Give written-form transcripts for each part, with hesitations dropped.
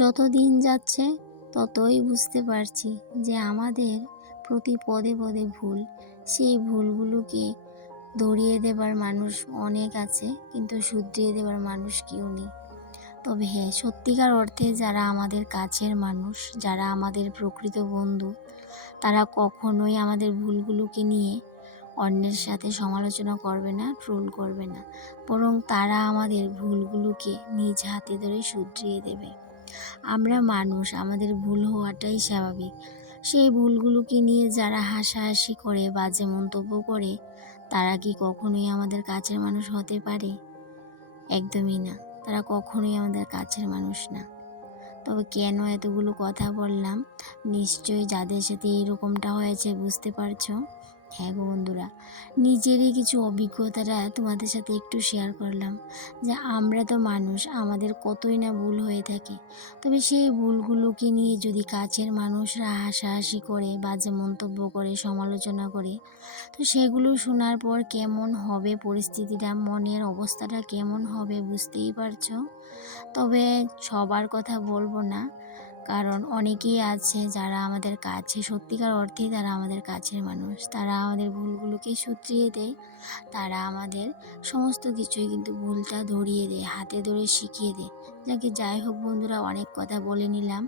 যত দিন যাচ্ছে ততই বুঝতে পারছি যে আমাদের প্রতি পদে পদে ভুল। সেই ভুলগুলোকে ধরিয়ে দেবার মানুষ অনেক আছে, কিন্তু শুধরিয়ে দেবার মানুষ কেউ নেই। তবে হ্যাঁ, সত্যিকার অর্থে যারা আমাদের কাছের মানুষ, যারা আমাদের প্রকৃত বন্ধু, তারা কখনোই আমাদের ভুলগুলোকে নিয়ে অন্যের সাথে সমালোচনা করবে না, ট্রোল করবে না। বরং তারা আমাদের ভুলগুলোকে নিজ হাতে ধরে শুধরিয়ে দেবে। আমরা মানুষ, আমাদের ভুল হওয়াটাই স্বাভাবিক। সেই ভুলগুলোকে নিয়ে যারা হাসাহাসি করে, বাজে মন্তব্য করে, তারা কি কখনোই আমাদের কাছের মানুষ হতে পারে? একদমই না। তারা কখনোই আমাদের কাছের মানুষ না। তবে কেন এতগুলো কথা বললাম? নিশ্চয়ই যাদের সাথে এরকমটা হয়েছে বুঝতে পারছো। হ্যাঁ গো বন্ধুরা, নিজেরই কিছু অভিজ্ঞতাটা তোমাদের সাথে একটু শেয়ার করলাম যে আমরা তো মানুষ, আমাদের কতই না ভুল হয়ে থাকে। তবে সেই ভুলগুলোকে নিয়ে যদি কাছের মানুষরা হাসাহাসি করে, বাজে মন্তব্য করে, সমালোচনা করে, তো সেগুলো শোনার পর কেমন হবে পরিস্থিতিটা, মনের অবস্থাটা কেমন হবে বুঝতেই পারছো। তবে সবার কথা বলবো না, কারণ অনেকেই আছে যারা আমাদের কাছে, সত্যিকার অর্থেই তারা আমাদের কাছের মানুষ। তারা আমাদের ভুলগুলোকে শুধরিয়ে দেয়, তারা আমাদের সমস্ত কিছুই কিন্তু ভুলটা ধরিয়ে দেয়, হাতে ধরে শিখিয়ে দেয়। যাই হোক বন্ধুরা, অনেক কথা বলে নিলাম।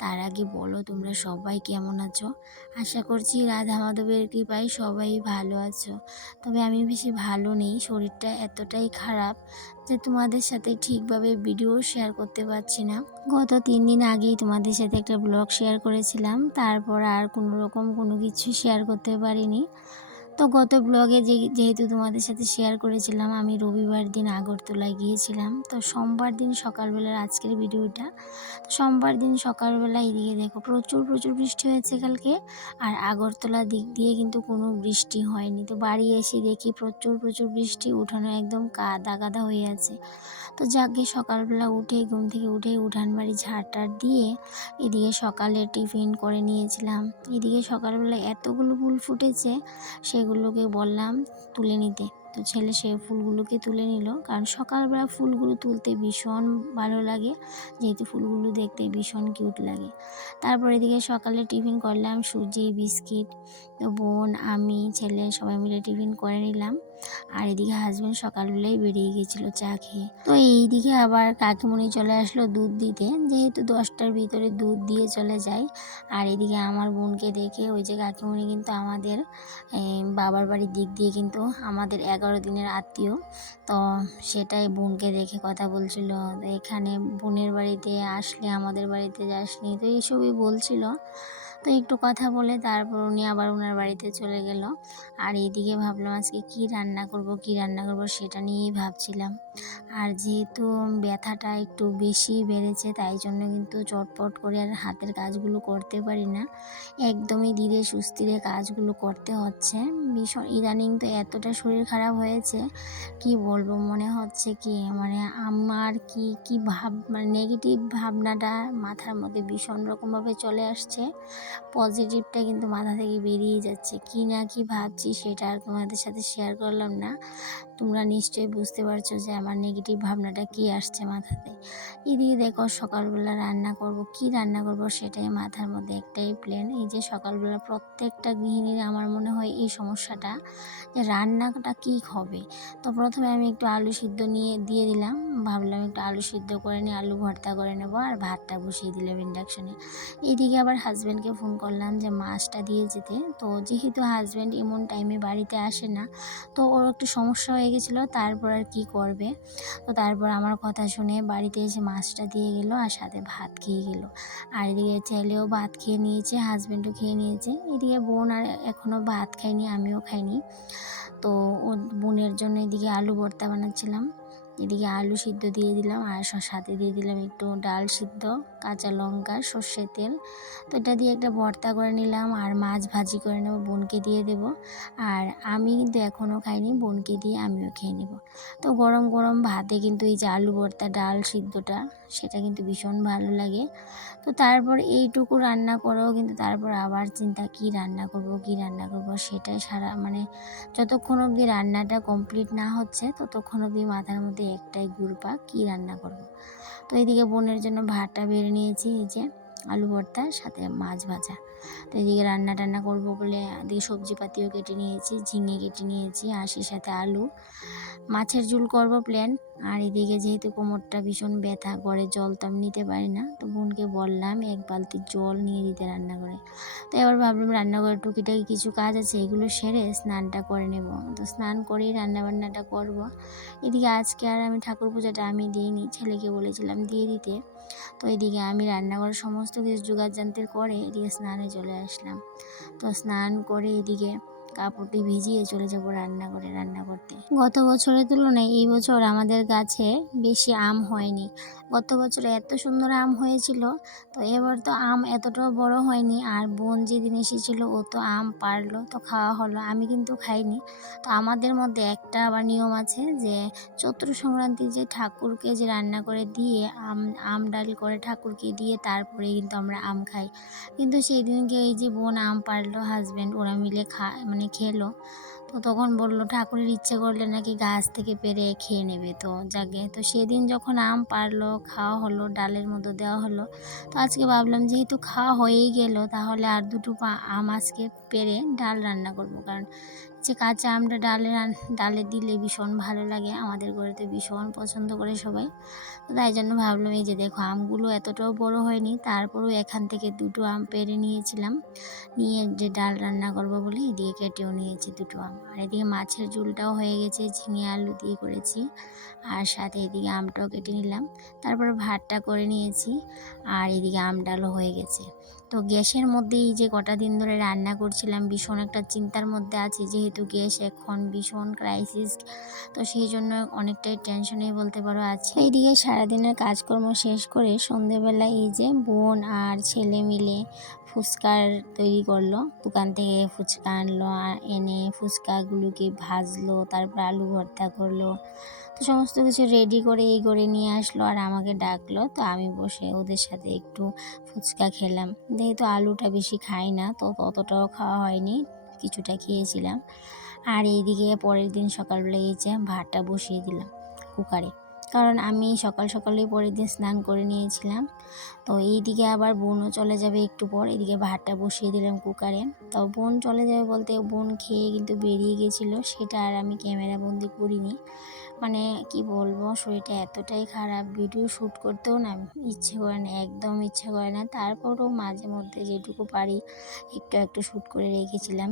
তার আগে বলো তোমরা সবাই কেমন আছো? আশা করছি রাধা মাধবের কৃপায় সবাই ভালো আছো। তবে আমি বেশি ভালো নেই, শরীরটা এতটাই খারাপ যে তোমাদের সাথে ঠিকভাবে ভিডিও শেয়ার করতে পারছি না। গত 3 দিন আগেই তোমাদের সাথে একটা ব্লগ শেয়ার করেছিলাম, তারপর আর কোনো রকম কোনো কিছু শেয়ার করতে পারিনি। তো গত ব্লগে যেহেতু তোমাদের সাথে শেয়ার করেছিলাম, আমি রবিবার দিন আগরতলায় গিয়েছিলাম। তো সোমবার দিন সকালবেলার আজকের ভিডিওটা। তো সোমবার দিন সকালবেলা এদিকে দেখো প্রচুর বৃষ্টি হয়েছে কালকে, আর আগরতলা দিক দিয়ে কিন্তু কোনো বৃষ্টি হয়নি। তো বাড়ি এসে দেখি প্রচুর বৃষ্টি, উঠানো একদম কাদা কাদা হয়ে আছে। তো যাকে সকালবেলা উঠে ঘুম থেকে উঠে উঠান বাড়ি ঝাড়টার দিয়ে এদিকে সকালে টিফিন করে নিয়েছিলাম। এদিকে সকালবেলা এতগুলো ফুল ফুটেছে, সেগুলোকে বললাম তুলে নিতে। তো ছেলে সে ফুলগুলোকে তুলে নিল, কারণ সকালবেলা ফুলগুলো তুলতে ভীষণ ভালো লাগে, যেহেতু ফুলগুলো দেখতে ভীষণ কিউট লাগে। তারপর এদিকে সকালে টিফিন করলাম সুজি বিস্কিট। তো বোন, আমি, ছেলে সবাই মিলে টিফিন করে নিলাম। আর এদিকে হাজব্যান্ড সকালবেলাই বেরিয়ে গেছিলো চা খেয়ে। তো এইদিকে আবার কাকিমণি চলে আসলো দুধ দিতে, যেহেতু 10টার ভিতরে দুধ দিয়ে চলে যায়। আর এদিকে আমার বোনকে দেখে, ওই যে কাকিমণি কিন্তু আমাদের বাবার বাড়ির দিক দিয়ে কিন্তু আমাদের 11 দিনের আত্মীয়। তো সেটাই বোনকে দেখে কথা বলছিল, এখানে বোনের বাড়িতে আসলে আমাদের বাড়িতে যাসনি, তো এইসবই বলছিল। তো একটু কথা বলে তারপর উনি আবার ওনার বাড়িতে চলে গেল। আর এইদিকে ভাবলাম আজকে কি রান্না করব সেটা নিয়েই ভাবছিলাম। আর যেহেতু ব্যথাটা একটু বেশি বেড়েছে, তাই জন্য কিন্তু চটপট করে আর হাতের কাজগুলো করতে পারি না, একদমই ধীরে সুস্থিরে কাজগুলো করতে হচ্ছে। ভীষণ ইদানিং তো এতটা শরীর খারাপ হয়েছে, কি বলবো, মনে হচ্ছে কি মানে আমার কি মানে নেগেটিভ ভাবনাটা মাথার মধ্যে ভীষণ রকমভাবে চলে আসছে, পজিটিভটা কিন্তু মাথা থেকে বেরিয়ে যাচ্ছে। কি না কি ভাবছি সেটা আর তোমাদের সাথে শেয়ার করলাম না। তোমরা নিশ্চয়ই বুঝতে পারছো যে আমার নেগেটিভ ভাবনাটা কি আসছে মাথাতে। এদিকে দেখো সকালবেলা কি রান্না করব সেটাই মাথার মধ্যে একটাই প্ল্যান। এই যে সকালবেলা প্রত্যেকটা গৃহিণীর আমার মনে হয় এই সমস্যাটা, যে রান্নাটা কী হবে। তো প্রথমে আমি একটু আলু সিদ্ধ দিয়ে দিলাম, ভাবলাম একটু আলু সিদ্ধ করে নিয়ে আলু ভর্তা করে নেব, আর ভাতটা বসিয়ে দিলাম ইন্ডাকশনে। এদিকে আবার হাজব্যান্ডকে ফোন করলাম যে মাছটা দিয়ে যেতে। তো যেহেতু হাজব্যান্ড এমন টাইমে বাড়িতে আসে না, তো ওর একটু সমস্যা হয়ে গেছিলো, তারপর আর কি করবে। তো তারপর আমার কথা শুনে বাড়িতে এসে মাছটা দিয়ে গেল, আর সাথে ভাত খেয়ে গেল। আর এদিকে ছেলেও ভাত খেয়ে নিয়েছে, হাজব্যান্ডও খেয়ে নিয়েছে। এদিকে বোন আর এখনও ভাত খায়নি, আমিও খাইনি। তো ও বোনের জন্য এদিকে আলু ভর্তা বানাচ্ছিলাম। এদিকে আলু সিদ্ধ দিয়ে দিলাম, আর সাথে দিয়ে দিলাম একটু ডাল সিদ্ধ, কাঁচা লঙ্কা, সর্ষের তেল। তো এটা দিয়ে একটা ভর্তা করে নিলাম, আর মাছ ভাজি করে নেব, বোনকে দিয়ে দেব। আর আমি কিন্তু এখনও খাইনি, বোনকে দিয়ে আমিও খেয়ে নেব। তো গরম গরম ভাতে কিন্তু এই যে আলু ভর্তা, ডাল সিদ্ধটা, সেটা কিন্তু ভীষণ ভালো লাগে। তো তারপর এইটুকু রান্না করেও কিন্তু তারপর আবার চিন্তা কি রান্না করব সেটাই সারা মানে যতক্ষণ অবধি রান্নাটা কমপ্লিট না হচ্ছে ততক্ষণ অবধি মাথার মধ্যে একটাই ঘুরপাক, কি রান্না করব। তো এইদিকে বোনের জন্য ভাতটা বেড়ে করে নিয়েছি এই যে আলু ভর্তা সাথে মাছ ভাজা। তো এদিকে রান্না টান্না করবো বলে এদিকে সবজিপাতিও কেটে নিয়েছি, ঝিঙে কেটে নিয়েছি আর সেই সাথে আলু, মাছের ঝোল করব প্ল্যান। আর এদিকে যেহেতু কোমরটা ভীষণ ব্যথা, ঘরে জল তো আমি নিতে পারি না, তো বোনকে বললাম 1 বালতি জল নিয়ে দিতে রান্না করে। তো এবার ভাবলাম রান্নাঘরে টুকিটাকি কিছু কাজ আছে, এগুলো সেরে স্নানটা করে নেব। তো স্নান করেই রান্নাবান্নাটা করব। এদিকে আজকে আর আমি ঠাকুর পূজাটা আমি দিইনি, ছেলেকে বলেছিলাম দিয়ে দিতে। তো এদিকে আমি রান্নাঘরের সমস্ত কিছু জোগাড় জান্তের করে এদিকে স্নানে চলে আসলাম। তো স্নান করে এদিকে কাপড়টি ভিজিয়ে চলে যাব রান্নাঘরে রান্না করতে। গত বছরের তুলনায় এই বছর আমাদের গাছে বেশি আম হয়নি। গত বছরে এত সুন্দর আম হয়েছিল, তো এবার তো আম এতটাও বড় হয়নি। আর বোন যেদিন এসেছিল ও তো আম পারলো, তো খাওয়া হলো, আমি কিন্তু খাইনি। তো আমাদের মধ্যে একটা আবার নিয়ম আছে যে চৈত্র সংক্রান্তি যে ঠাকুরকে যে রান্না করে দিয়ে আম ডাল করে ঠাকুরকে দিয়ে তারপরে কিন্তু আমরা আম খাই। কিন্তু সেই দিনকে এই যে বোন আম পারলো, হাজব্যান্ড ওরা মিলে খেলো। তো তখন বললো ঠাকুরের ইচ্ছে করলে নাকি গাছ থেকে পেড়ে খেয়ে নেবে। তো যাকে তো সেদিন যখন আম পারলো, খাওয়া হলো, ডালের মতো দেওয়া হলো। তো আজকে ভাবলাম যেহেতু খাওয়া হয়েই গেল, তাহলে আর দুটো আম আজকে পেড়ে ডাল রান্না করব। কারণ যে কাঁচা আমটা ডালে দিলে ভীষণ ভালো লাগে, আমাদের ঘরেতে ভীষণ পছন্দ করে সবাই। তো তাই জন্য ভাবলাম এই যে দেখো আমগুলো এতটাও বড় হয়নি, তারপরেও এখান থেকে দুটো আম পেড়ে নিয়েছিলাম, নিয়ে যে ডাল রান্না করব বলে এদিকে কেটেও নিয়েছি দুটো আম। আর এদিকে মাছের ঝোলটাও হয়ে গেছে, ঝিঙে আলু দিয়ে করেছি। আর সাথে এদিকে আমটাও কেটে নিলাম, তারপরে ভাতটা করে নিয়েছি। আর এদিকে আম ডালও হয়ে গেছে। তো গ্যাসের মধ্যেই যে কটা দিন ধরে রান্না করছিলাম, ভীষণ একটা চিন্তার মধ্যে আছি, যেহেতু গ্যাস এখন ভীষণ ক্রাইসিস। তো সেই জন্য অনেকটাই টেনশনেই বলতে পারো আছে। এইদিকে সারাদিনের কাজকর্ম শেষ করে সন্ধেবেলা এই যে বোন আর ছেলে মিলে ফুচকার তৈরি করলো, দোকান থেকে ফুচকা আনলো, আর এনে ফুচকাগুলোকে ভাজলো, তারপর আলু ভর্তা করলো। তো সমস্ত কিছু রেডি করে এই করে নিয়ে আসলো আর আমাকে ডাকলো। তো আমি বসে ওদের সাথে একটু ফুচকা খেলাম। যেহেতু আলুটা বেশি খাই না, তো ততটাও খাওয়া হয়নি, কিছুটা খেয়েছিলাম। আর এইদিকে পরের দিন সকালবেলা এই যে ভাতটা বসিয়ে দিলাম কুকারে, কারণ আমি সকাল সকালেই পরের দিন স্নান করে নিয়েছিলাম। তো এইদিকে আবার বোনও চলে যাবে একটু পর, এদিকে ভাতটা বসিয়ে দিলাম কুকারে। তো বোন চলে যাবে বলতে বোন খেয়ে কিন্তু বেরিয়ে গেছিলো, সেটা আর আমি ক্যামেরা বন্দি করিনি। মানে কি বলবো, শরীরটা এতটাই খারাপ, ভিডিও শ্যুট করতেও না ইচ্ছে করে না, একদম ইচ্ছে করে না। তারপরেও মাঝে মধ্যে যেটুকু পারি একটু একটু শ্যুট করে রেখেছিলাম।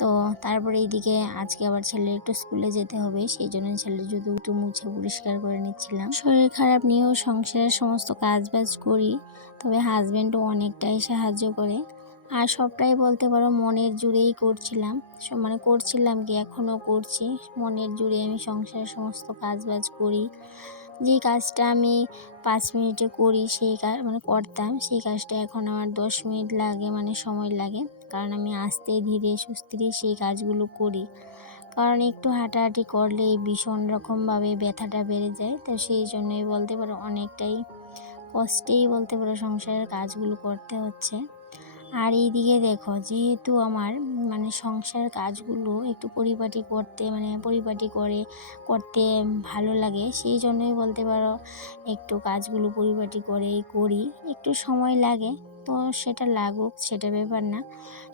তো তারপরে এইদিকে আজকে আবার ছেলের একটু স্কুলে যেতে হবে, সেই জন্য ছেলের জুতো একটু মুছে পরিষ্কার করে নিচ্ছিলাম। শরীর খারাপ নিয়েও সংসারের সমস্ত কাজবাজ করি, তবে হাজব্যান্ডও অনেকটাই সাহায্য করে। আর সবটাই বলতে পারো মনের জুড়েই করছিলাম, করছিলাম কি এখনও করছি। মনের জুড়ে আমি সংসারের সমস্ত কাজবাজ করি। যেই কাজটা আমি 5 মিনিটে করি, সেই কাজ করতাম, সেই কাজটা এখন আমার 10 মিনিট লাগে, সময় লাগে। কারণ আমি আস্তে ধীরে সুস্থিরে সেই কাজগুলো করি। কারণ একটু হাঁটাহাঁটি করলে ভীষণ রকমভাবে ব্যথাটা বেড়ে যায়। তো সেই জন্যই বলতে পারো অনেকটাই কষ্টেই বলতে পারো সংসারের কাজগুলো করতে হচ্ছে। আর এইদিকে দেখো যেহেতু আমার সংসার কাজগুলো একটু পরিপাটি করতে পরিপাটি করতে ভালো লাগে, সেই জন্যই বলতে পারো একটু কাজগুলো পরিপাটি করেই করি। একটু সময় লাগে, তো সেটা লাগুক, সেটা ব্যাপার না।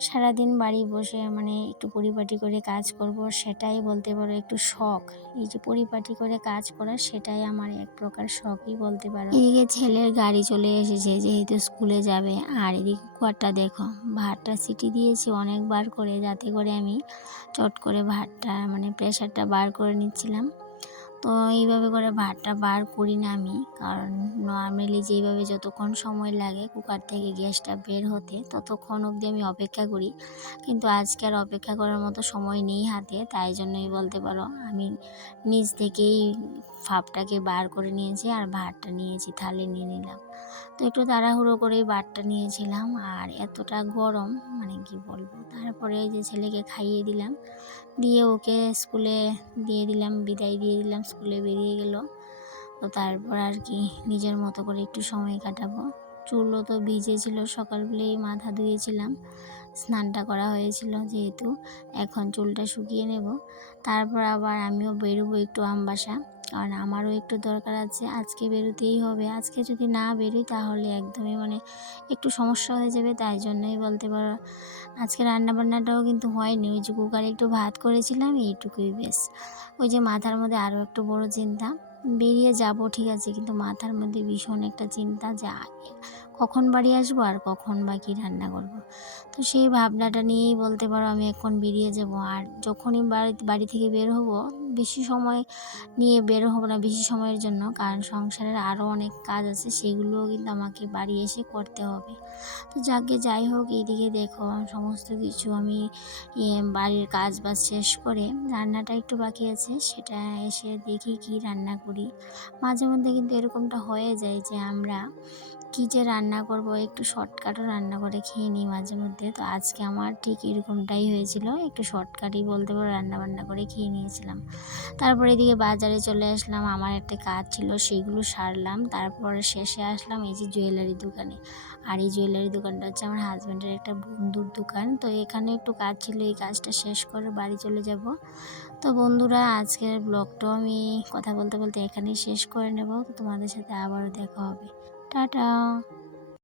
সারাদিন বাড়ি বসে একটু পরিপাটি করে কাজ করব, সেটাই বলতে পারো একটু শখ। এই যে পরিপাটি করে কাজ করা, সেটাই আমার এক প্রকার শখই বলতে পারো। এদিকে ছেলের গাড়ি চলে এসেছে, যেহেতু স্কুলে যাবে। আর এদিকে কুয়ারটা দেখো, ভাতটা সিটি দিয়েছি অনেকবার করে, যাতে করে আমি চট করে ভাতটা প্রেশারটা বার করে নিচ্ছিলাম। তো এইভাবে করে ভাতটা বার করি না আমি, কারণ নর্মালি যেইভাবে যতক্ষণ সময় লাগে কুকার থেকে গ্যাসটা বের হতে, ততক্ষণ অবধি আমি অপেক্ষা করি। কিন্তু আজকে আর অপেক্ষা করার মতো সময় নেই হাতে, তাই জন্যই বলতে পারো আমি নিজ থেকেই ভাপটাকে বার করে নিয়েছি আর ভাতটা নিয়েছি, থালে নিয়ে নিলাম। তো একটু তাড়াহুড়ো করেই ভাতটা নিয়েছিলাম, আর এতটা গরম কি বলবো। তারপরে এই যে ছেলেকে খাইয়ে দিলাম, দিয়ে ওকে স্কুলে দিয়ে দিলাম, বিদায় দিয়ে দিলাম, স্কুলে বেরিয়ে গেল। তো তারপর আর কি নিজের মতো করে একটু সময় কাটাবো। চুলও তো ভিজেছিল, সকালবেলাই মাথা ধুয়েছিলাম, স্নানটা করা হয়েছিল যেহেতু। এখন চুলটা শুকিয়ে নেব, তারপর আবার আমিও বেরোবো একটু আমবাসা। কারণ আমারও একটু দরকার আছে, আজকে বেরোতেই হবে। আজকে যদি না বেরোই তাহলে একদমই একটু সমস্যা হয়ে যাবে। তাই জন্যই বলতে পারো আজকে রান্নাবান্নাটাও কিন্তু হয়নি। ওই যে কুকারে একটু ভাত করেছিলাম, এইটুকুই বেশ। ওই যে মাথার মধ্যে আরও একটু বড় চিন্তা, বেরিয়ে যাব ঠিক আছে, কিন্তু মাথার মধ্যে ভীষণ একটা চিন্তা যে কখন বাড়ি আসবো আর কখন বা কী রান্না করব। তো সেই ভাবনাটা নিয়েই বলতে পারো আমি এখন বেরিয়ে যাব। আর যখনই বাড়ি থেকে বের হব, বেশি সময় নিয়ে বের হব না বেশি সময়ের জন্য, কারণ সংসারের আরও অনেক কাজ আছে, সেগুলোও কিন্তু আমাকে বাড়ি এসে করতে হবে। তো যাকে যাই হোক, এদিকে দেখো সমস্ত কিছু আমি বাড়ির কাজ বাজ শেষ করে রান্নাটা একটু বাকি আছে, সেটা এসে দেখি কি রান্না করি। মাঝে মধ্যে কিন্তু এরকমটা হয়ে যায় যে আমরা কী যে রান্না করব, একটু শর্টকাটও রান্না করে খেয়ে নিই মাঝে মধ্যে। তো আজকে আমার ঠিক এরকমটাই হয়েছিল, একটু শর্টকাটই বলতে পারো রান্না বান্না করে খেয়ে নিয়েছিলাম। তারপরে এদিকে বাজারে চলে আসলাম, আমার একটা কাজ ছিল সেগুলো সারলাম। তারপরে শেষে আসলাম এই যে জুয়েলারি দোকানে। আর এই জুয়েলারি দোকানটা হচ্ছে আমার হাজব্যান্ডের একটা বন্ধুর দোকান। তো এখানে একটু কাজ ছিল, এই কাজটা শেষ করে বাড়ি চলে যাব। তো বন্ধুরা, আজকের ব্লগটাও আমি কথা বলতে বলতে এখানেই শেষ করে নেব। তো তোমাদের সাথে আবারও দেখা হবে। টাটা।